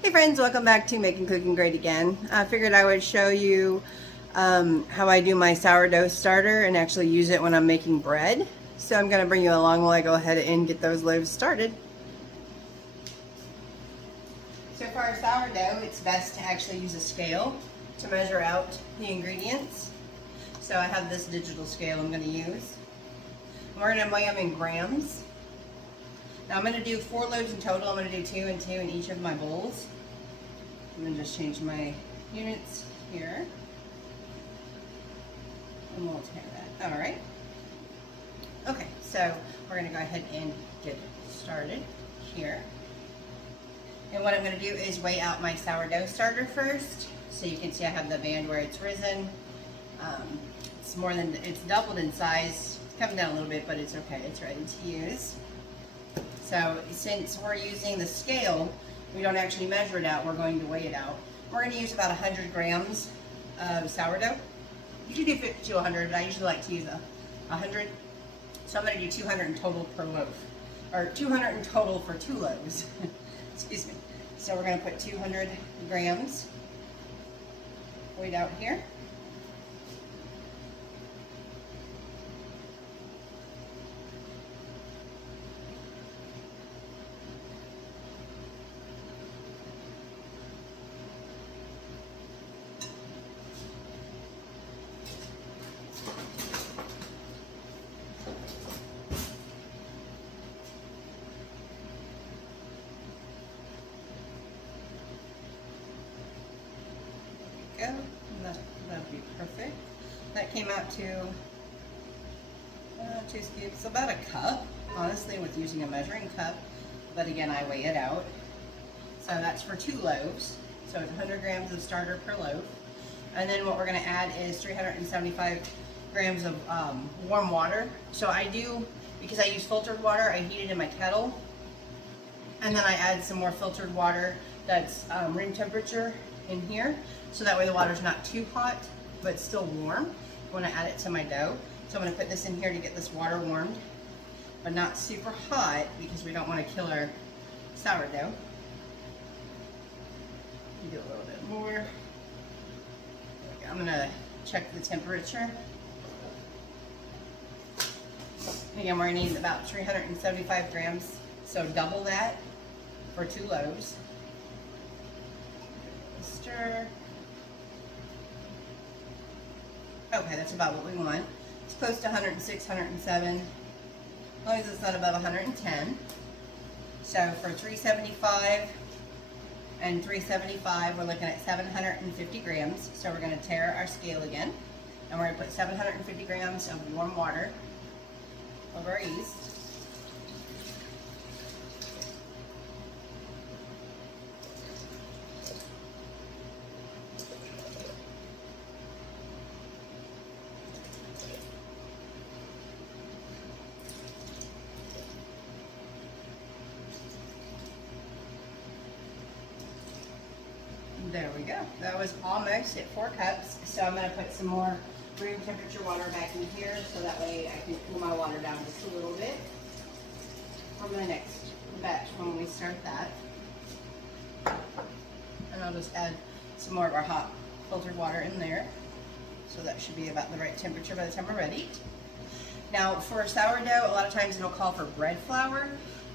Hey friends, welcome back to Making Cooking Great Again. I figured I would show you how I do my sourdough starter and actually use it when I'm making bread. So I'm going to bring you along while I go ahead and get those loaves started. So for our sourdough, it's best to actually use a scale to measure out the ingredients. So I have this digital scale I'm going to use. We're going to weigh them in grams. Now I'm going to do 4 loaves in total. I'm going to do 2 and 2 in each of my bowls. I'm going to just change my units here. And we'll tear that. Alright. Okay, so we're going to go ahead and get started here. And what I'm going to do is weigh out my sourdough starter first. So you can see I have the band where it's risen. It's doubled in size. It's come down a little bit, but it's okay. It's ready to use. So since we're using the scale, we don't actually measure it out, we're going to weigh it out. We're going to use about 100 grams of sourdough. You can do 50 to 100, but I usually like to use 100. So I'm going to do 200 in total per loaf, or 200 in total for 2 loaves. Excuse me. So we're going to put 200 grams weighed out here. Go. That'll be perfect. That came out to 2 scoops, about a cup, honestly, with using a measuring cup. But again, I weigh it out. So that's for 2 loaves. So it's 100 grams of starter per loaf. And then what we're going to add is 375 grams of warm water. So I do, because I use filtered water, I heat it in my kettle. And then I add some more filtered water that's room temperature in here. So that way the water's not too hot, but still warm when I add it to my dough. So I'm going to put this in here to get this water warmed, but not super hot because we don't want to kill our sourdough. Do a little bit more. I'm going to check the temperature. Again, we're going to need about 375 grams, so double that for 2 loaves. Stir. Okay, that's about what we want. It's close to 106, 107, as long as it's not above 110. So for 375 and 375, we're looking at 750 grams. So we're going to tare our scale again, and we're going to put 750 grams of warm water over our yeast. There we go. That was almost at 4 cups. So I'm going to put some more room temperature water back in here so that way I can cool my water down just a little bit for the next batch when we start that. And I'll just add some more of our hot filtered water in there. So that should be about the right temperature by the time we're ready. Now for sourdough, a lot of times it'll call for bread flour.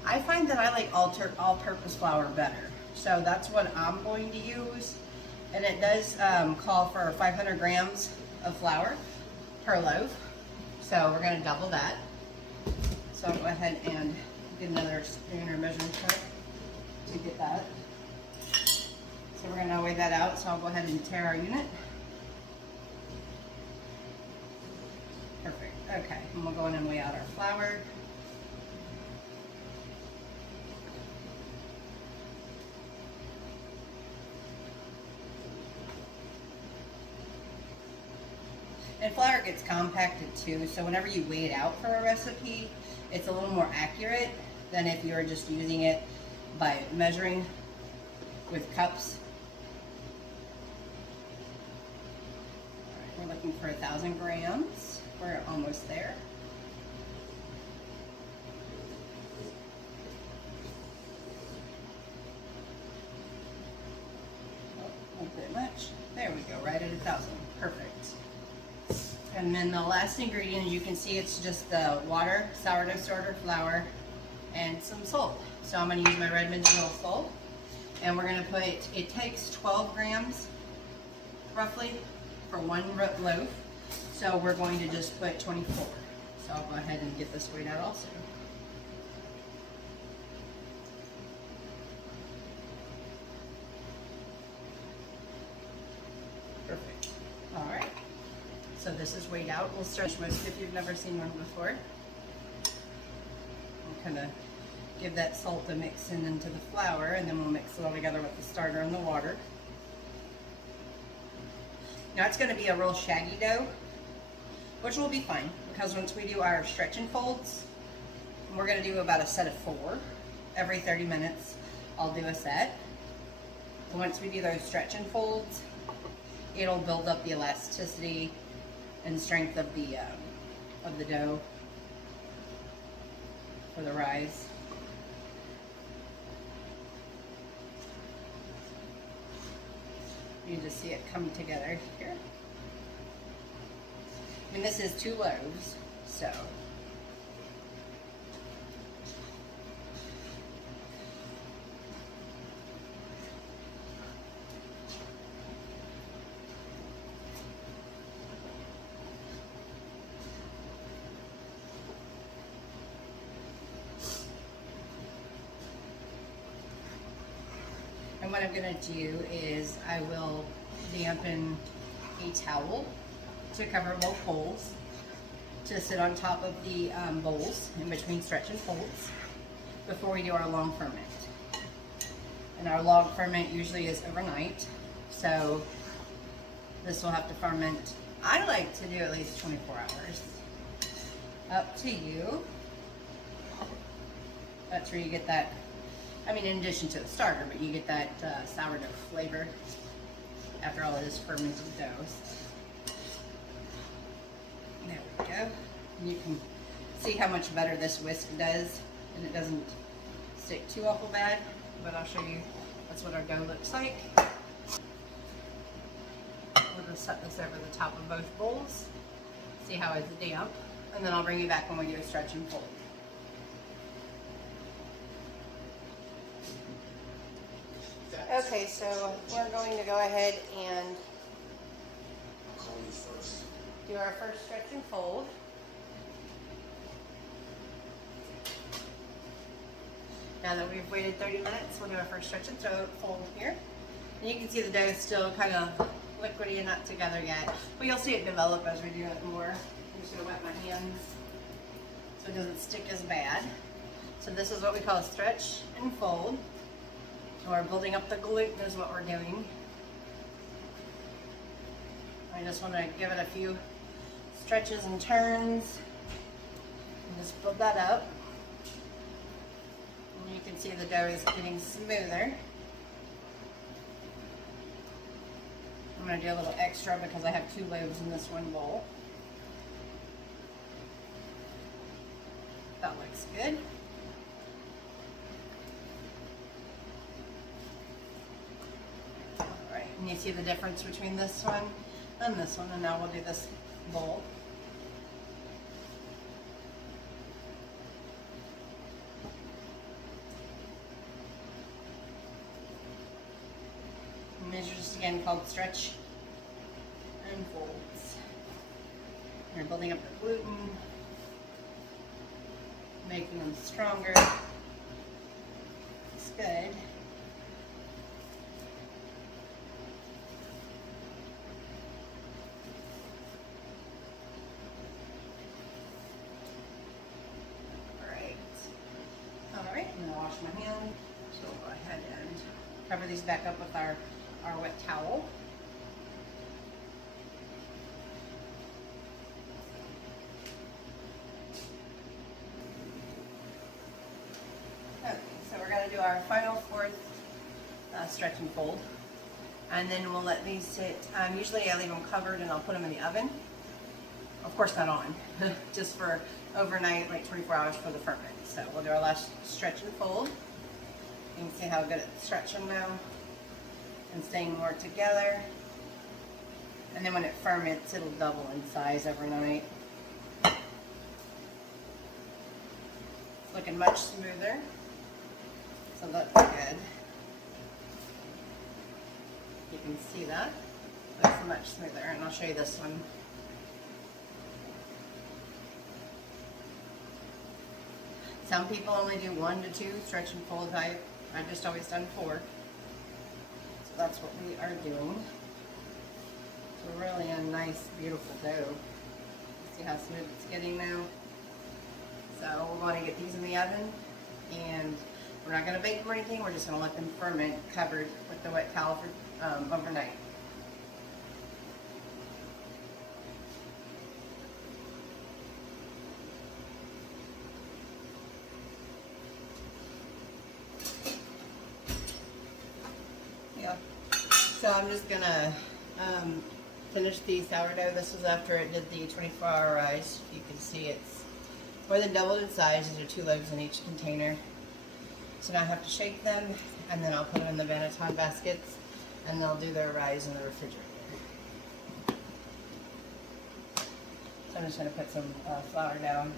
I find that I like all-purpose flour better. So that's what I'm going to use. And it does call for 500 grams of flour per loaf. So we're going to double that. So I'll go ahead and get another spoon or measuring cup to get that. So we're going to weigh that out. So I'll go ahead and tare our unit. Perfect. Okay, and we'll go in and weigh out our flour. And flour gets compacted too, so whenever you weigh it out for a recipe, it's a little more accurate than if you're just using it by measuring with cups. All right, we're looking for 1,000 grams. We're almost there. a bit much. There we go, right at 1,000. Perfect. And then the last ingredient, as you can see, it's just the water, sourdough starter flour, and some salt. So I'm going to use my Redmond's Real salt. And we're going to put, it takes 12 grams roughly for one loaf. So we're going to just put 24. So I'll go ahead and get this weighed out also. Perfect. All right. So this is weighed out. We'll start with, if you've never seen one before. We'll kind of give that salt a mix in into the flour, and then we'll mix it all together with the starter and the water. Now it's going to be a real shaggy dough, which will be fine because once we do our stretch and folds, we're going to do about a set of 4. Every 30 minutes, I'll do a set. Once we do those stretch and folds, it'll build up the elasticity and strength of the dough for the rise. You just see it come together here. I mean, this is 2 loaves, so. And what I'm going to do is I will dampen a towel to cover both holes to sit on top of the bowls in between stretch and folds before we do our long ferment. And our long ferment usually is overnight, so this will have to ferment, I like to do at least 24 hours. Up to you. That's where you get that, I mean, in addition to the starter, but you get that sourdough flavor after all of this fermented dough. There we go. And you can see how much better this whisk does, and it doesn't stick too awful bad, but I'll show you that's what our dough looks like. We'll just set this over the top of both bowls, see how it's damp, and then I'll bring you back when we do a stretch and fold. Okay, so we're going to go ahead and do our first stretch and fold. Now that we've waited 30 minutes, we'll do our first stretch and fold here. And you can see the dough is still kind of liquidy and not together yet, but you'll see it develop as we do it more. I'm just going to wet my hands so it doesn't stick as bad. So this is what we call a stretch and fold. So we're building up the gluten is what we're doing. I just want to give it a few stretches and turns and just build that up. And you can see the dough is getting smoother. I'm going to do a little extra because I have 2 loaves in this one bowl. That looks good. And you see the difference between this one and this one, and now we'll do this bowl. And these are just again called stretch and folds. You're building up the gluten, making them stronger. It's good. I'm going to wash my hand, so we'll go ahead and cover these back up with our wet towel. Okay, so we're going to do our final 4th stretch and fold, and then we'll let these sit. Usually I leave them covered and I'll put them in the oven. Of course not on, just for overnight, like 24 hours for the ferment. So we'll do our last stretch and fold. You can see how good it's stretching now and staying more together. And then when it ferments, it'll double in size overnight. It's looking much smoother. So that's good. You can see that. Looks much smoother. And I'll show you this one. Some people only do 1 to 2 stretch and fold type. I've just always done 4. So that's what we are doing. It's really a nice, beautiful dough. See how smooth it's getting now? So we're going to get these in the oven, and we're not going to bake them or anything. We're just going to let them ferment covered with the wet towel for overnight. Yeah. So I'm just going to finish the sourdough. This was after it did the 24-hour rise. You can see it's more than doubled in size. These are 2 loaves in each container. So now I have to shake them, and then I'll put them in the Vanneton baskets, and they'll do their rise in the refrigerator. So I'm just going to put some flour down.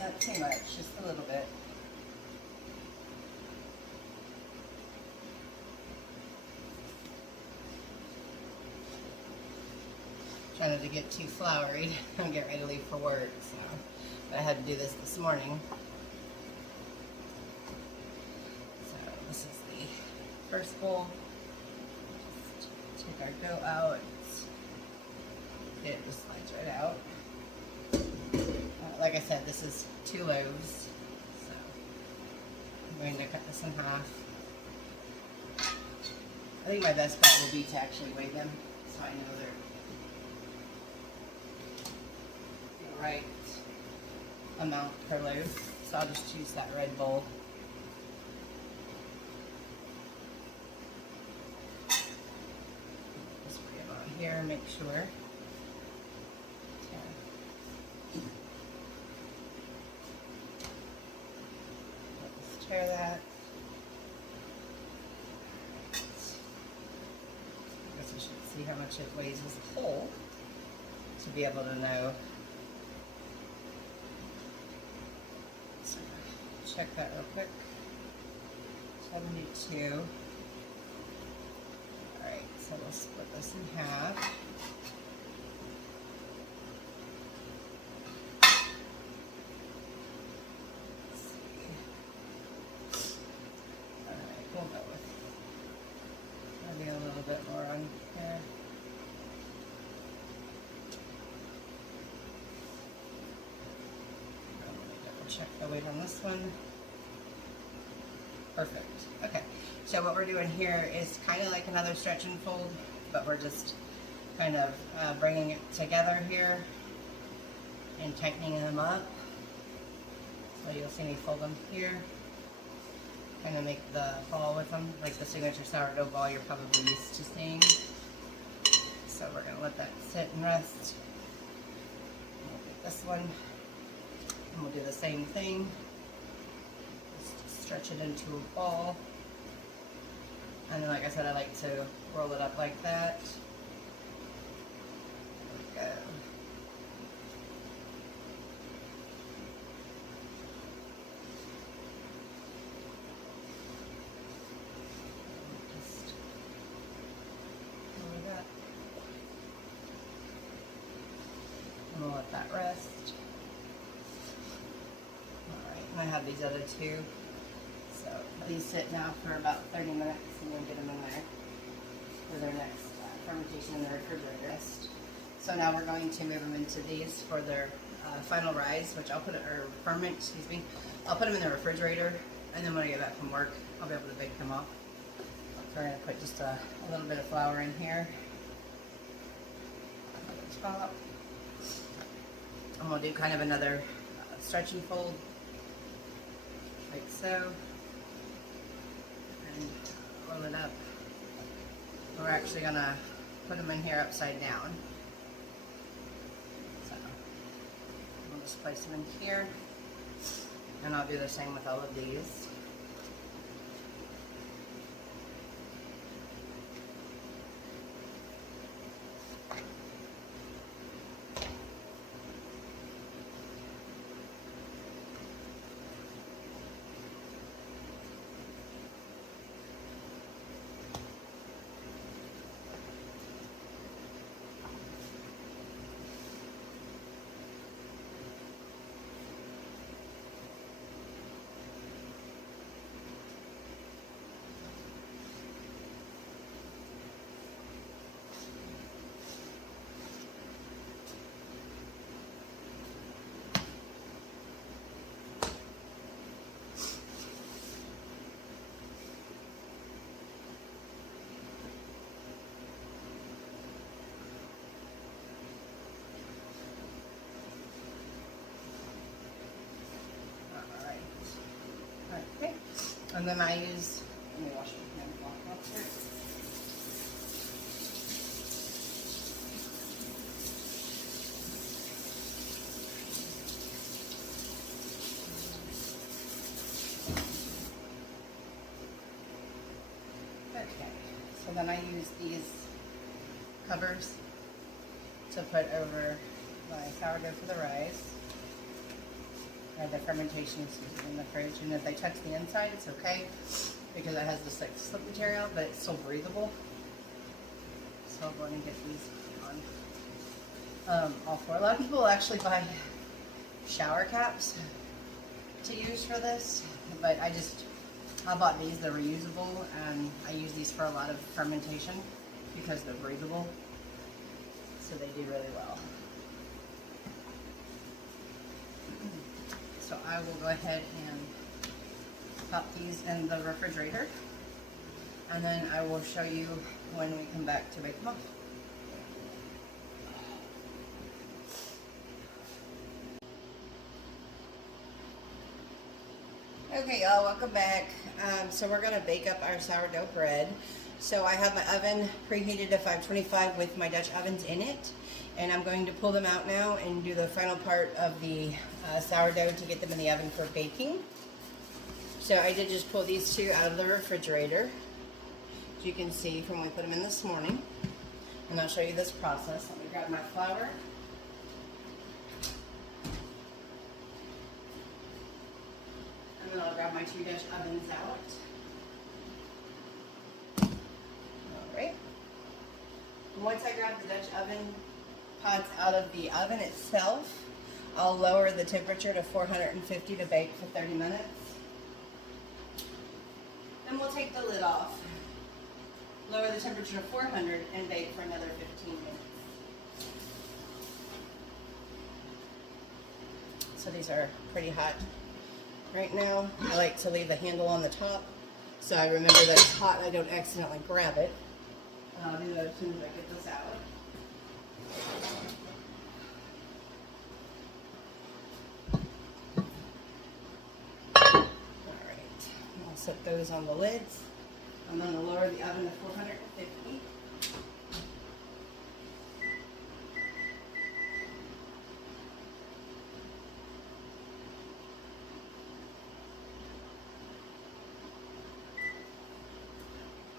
Not too much, just a little bit. Trying not to get too floury. I'm getting ready to leave for work, so but I had to do this morning. So this is the first bowl. Just take our dough out. It just slides right out. Like I said, this is 2 loaves, so I'm going to cut this in half. I think my best bet will be to actually weigh them, so I know they're the right amount per loaf. So I'll just choose that red bowl. Just bring it on here, make sure. Let's tear that. I guess I should see how much it weighs as a whole to be able to know. So check that real quick. 72. Alright, so we'll split this in half. Check the weight on this one. Perfect. Okay, so what we're doing here is kind of like another stretch and fold, but we're just kind of bringing it together here and tightening them up. So you'll see me fold them here, kind of make the ball with them, like the signature sourdough ball you're probably used to seeing. So we're going to let that sit and rest. We'll get this one. And we'll do the same thing. Just stretch it into a ball. And then, like I said, I like to roll it up like that. There we go. Just roll it up. And we'll let that rest. I have these other 2, so these sit now for about 30 minutes, and we'll get them in there for their next fermentation in the refrigerator. So now we're going to move them into these for their final rise, which I'll put or ferment. Excuse me. I'll put them in the refrigerator, and then when I get back from work, I'll be able to bake them off. So we're going to put just a little bit of flour in here at the top, and we'll do kind of another stretch and fold. Like so, and roll it up. We're actually going to put them in here upside down. So we'll just place them in here, and I'll do the same with all of these. And then I use, let me wash my hand off here. Okay, so then I use these covers to put over my sourdough for the rise. I have the fermentation in the fridge, and if they touch the inside, it's okay because it has this like slip material, but it's still breathable. So I'll go ahead and get these on all four. A lot of people actually buy shower caps to use for this, but I bought these. They're reusable, and I use these for a lot of fermentation because they're breathable, so they do really well. So I will go ahead and pop these in the refrigerator, and then I will show you when we come back to bake them up. Okay, y'all, welcome back. So we're going to bake up our sourdough bread. So I have my oven preheated to 525 with my Dutch ovens in it. And I'm going to pull them out now and do the final part of the sourdough to get them in the oven for baking. So I did just pull these two out of the refrigerator, as you can see from when we put them in this morning. And I'll show you this process. Let me grab my flour. And then I'll grab my two Dutch ovens out. Alright. Once I grab the Dutch oven pots out of the oven itself, I'll lower the temperature to 450 to bake for 30 minutes. Then we'll take the lid off, lower the temperature to 400 and bake for another 15 minutes. So these are pretty hot right now. I like to leave the handle on the top so I remember that it's hot and I don't accidentally grab it. I'll do that as soon as I get this out. Alright, I'll set those on the lids. I'm going to lower the oven to 450.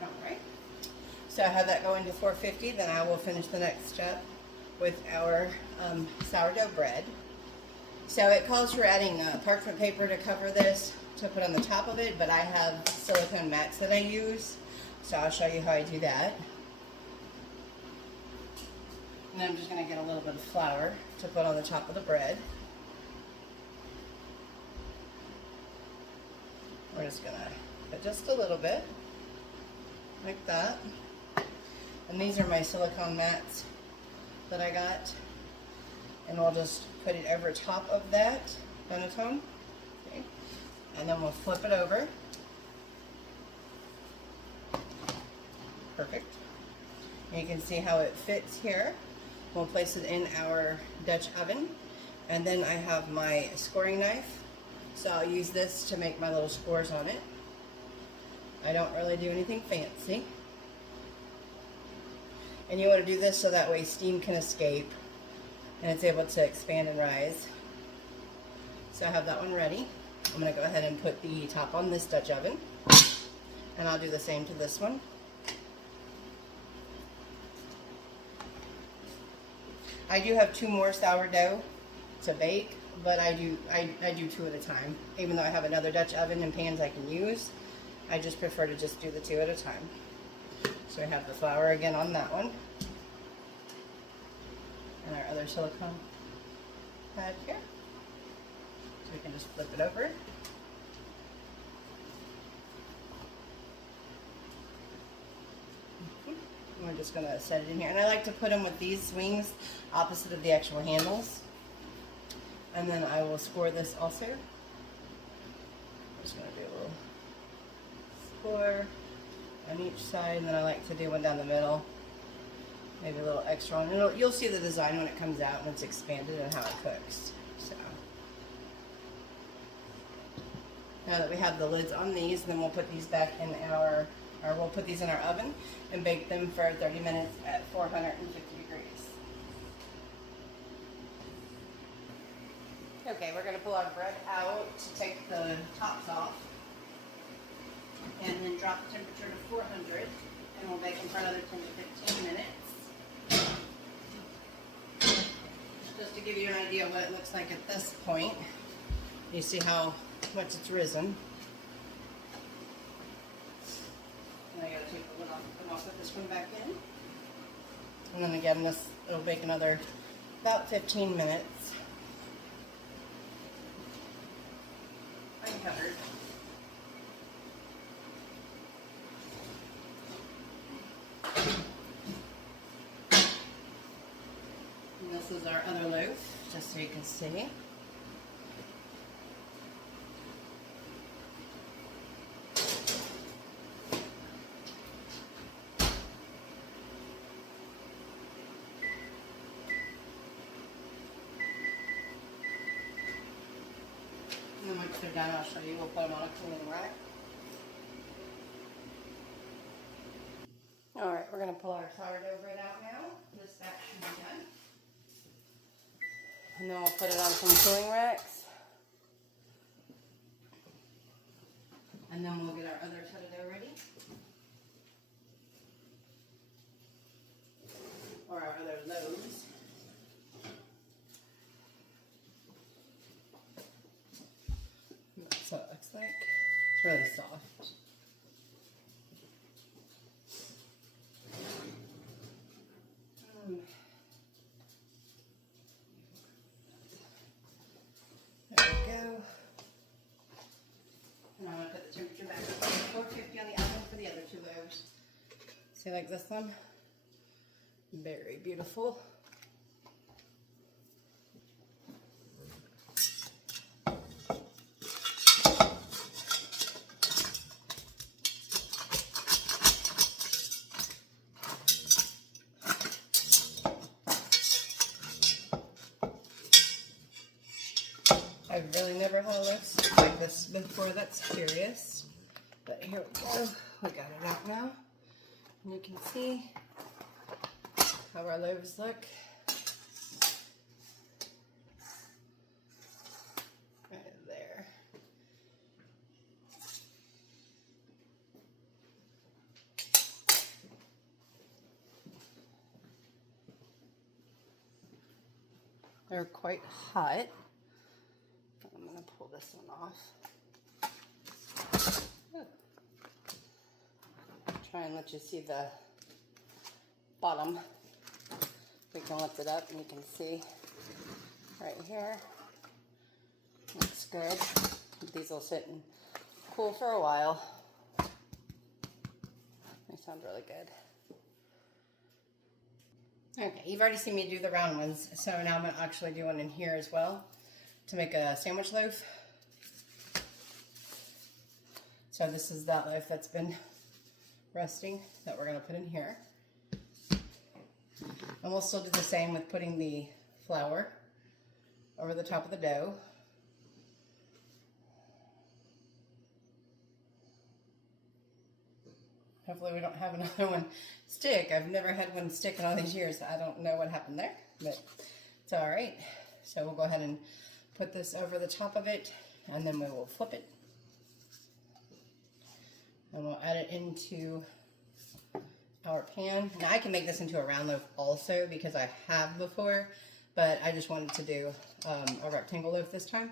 Alright, so I have that going to 450, then I will finish the next step with our sourdough bread. So it calls for adding parchment paper to cover this to put on the top of it, but I have silicone mats that I use, so I'll show you how I do that. And then I'm just going to get a little bit of flour to put on the top of the bread. We're just going to put just a little bit, like that. And these are my silicone mats that I got. And we'll just put it over top of that monotone. Okay. And then we'll flip it over. Perfect. And you can see how it fits here. We'll place it in our Dutch oven. And then I have my scoring knife. So I'll use this to make my little scores on it. I don't really do anything fancy. And you want to do this so that way steam can escape and it's able to expand and rise. So I have that one ready. I'm going to go ahead and put the top on this Dutch oven, and I'll do the same to this one. I do have two more sourdough to bake, but I do two at a time. Even though I have another Dutch oven and pans I can use, I just prefer to just do the two at a time. So I have the flour again on that one, and our other silicone pad here. So we can just flip it over. And we're just going to set it in here. And I like to put them with these swings opposite of the actual handles. And then I will score this also. I'm just going to do a little score on each side, and then I like to do one down the middle. Maybe a little extra one. And you'll see the design when it comes out and it's expanded and how it cooks. So now that we have the lids on these, then we'll put these back in our, or we'll put these in our oven and bake them for 30 minutes at 450 degrees. Okay, we're going to pull our bread out to take the tops off and then drop the temperature to 400, and we'll bake them for another 10 to 15 minutes. Just to give you an idea of what it looks like at this point. You see how much it's risen. Now I gotta take the lid off and I'll put this one back in. And then again, this it'll bake another about 15 minutes. Uncovered. And this is our other loaf, just so you can see. And then once they're done, I'll show you. We'll put them on a cooling rack. Alright, we're going to pull our sourdough bread out now. This batch should be done. And then we'll put it on some cooling racks. And then we'll get our other sourdough ready. Or our other loaves. That's what it looks like. It's really soft. There we go. And I'm going to put the temperature back up to 450 on the oven for the other two loaves. See, like this one? Very beautiful. I've really never had a loaf like this before, that's curious. But here we go. We got it out now. And you can see how our loaves look. Right there. They're quite hot. I'm going to pull this one off. Try and let you see the bottom. We can lift it up and you can see right here. Looks good. These will sit and cool for a while. They sound really good. Okay, you've already seen me do the round ones, so now I'm going to actually do one in here as well to make a sandwich loaf. So this is that loaf that's been resting that we're going to put in here. And we'll still do the same with putting the flour over the top of the dough. Hopefully we don't have another one stick. I've never had one stick in all these years. I don't know what happened there, but it's all right. So we'll go ahead and put this over the top of it, and then we will flip it. And we'll add it into our pan. Now I can make this into a round loaf also because I have before, but I just wanted to do a rectangle loaf this time.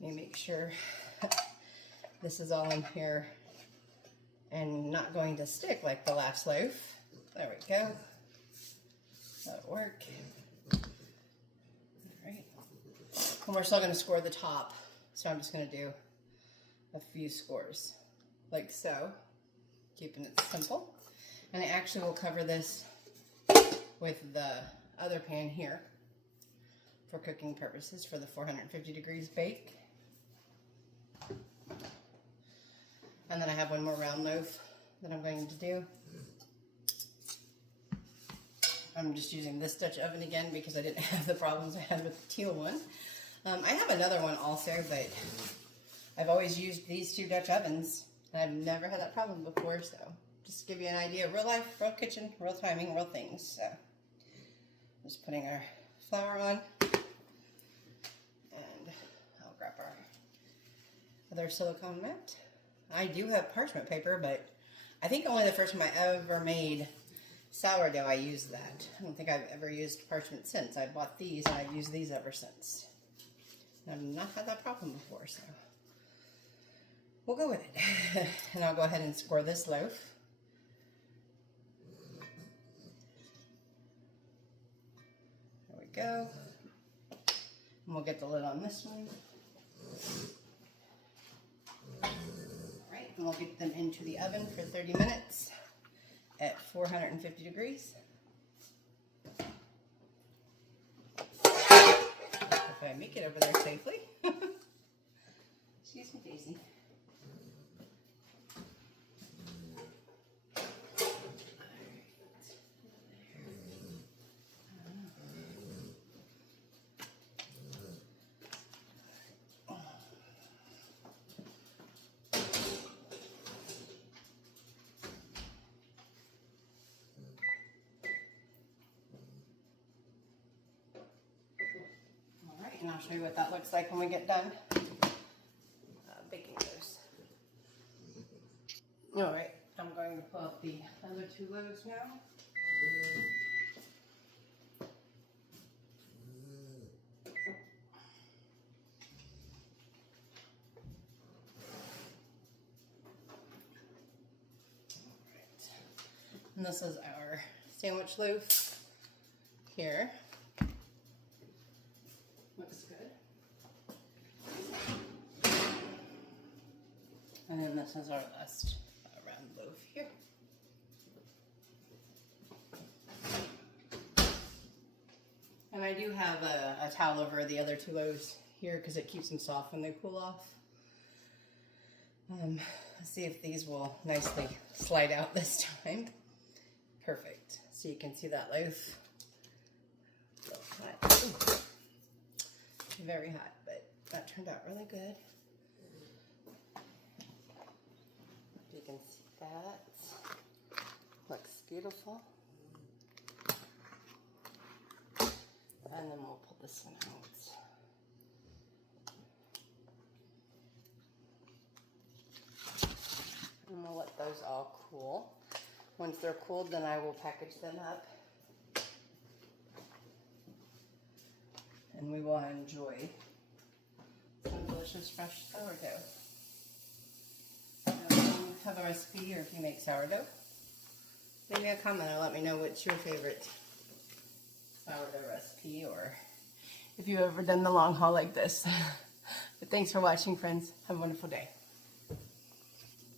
Let me make sure this is all in here and not going to stick like the last loaf. There we go. That'll work. All right. And we're still going to score the top, so I'm just going to do a few scores like so, keeping it simple. And I actually will cover this with the other pan here for cooking purposes for the 450 degrees bake. And then I have one more round loaf that I'm going to do. I'm just using this Dutch oven again because I didn't have the problems I had with the teal one. I have another one also, but I've always used these two Dutch ovens, and I've never had that problem before, so just to give you an idea, real life, real kitchen, real timing, real things. So just putting our flour on, and I'll grab our other silicone mat. I do have parchment paper, but I think only the first time I ever made sourdough I used that. I don't think I've ever used parchment since. I bought these and I've used these ever since. I've not had that problem before, so we'll go with it. And I'll go ahead and score this loaf. There we go. And we'll get the lid on this one. All right, and we'll get them into the oven for 30 minutes at 450 degrees. If I make it over there safely. Excuse me, Daisy. And I'll show you what that looks like when we get done baking those. All right, I'm going to pull up the other two loaves now. All right. And this is our sandwich loaf here. Looks good. And then this is our last round loaf here. And I do have a towel over the other two loaves here because it keeps them soft when they cool off. Let's see if these will nicely slide out this time. Perfect. So you can see that loaf. Ooh. Very hot, but that turned out really good. You can see that. Looks beautiful. And then we'll pull this one out. And we'll let those all cool. Once they're cooled, then I will package them up. And we will enjoy some delicious fresh sourdough. If you have a recipe or if you make sourdough, leave me a comment or let me know what's your favorite sourdough recipe or if you've ever done the long haul like this. But thanks for watching, friends. Have a wonderful day.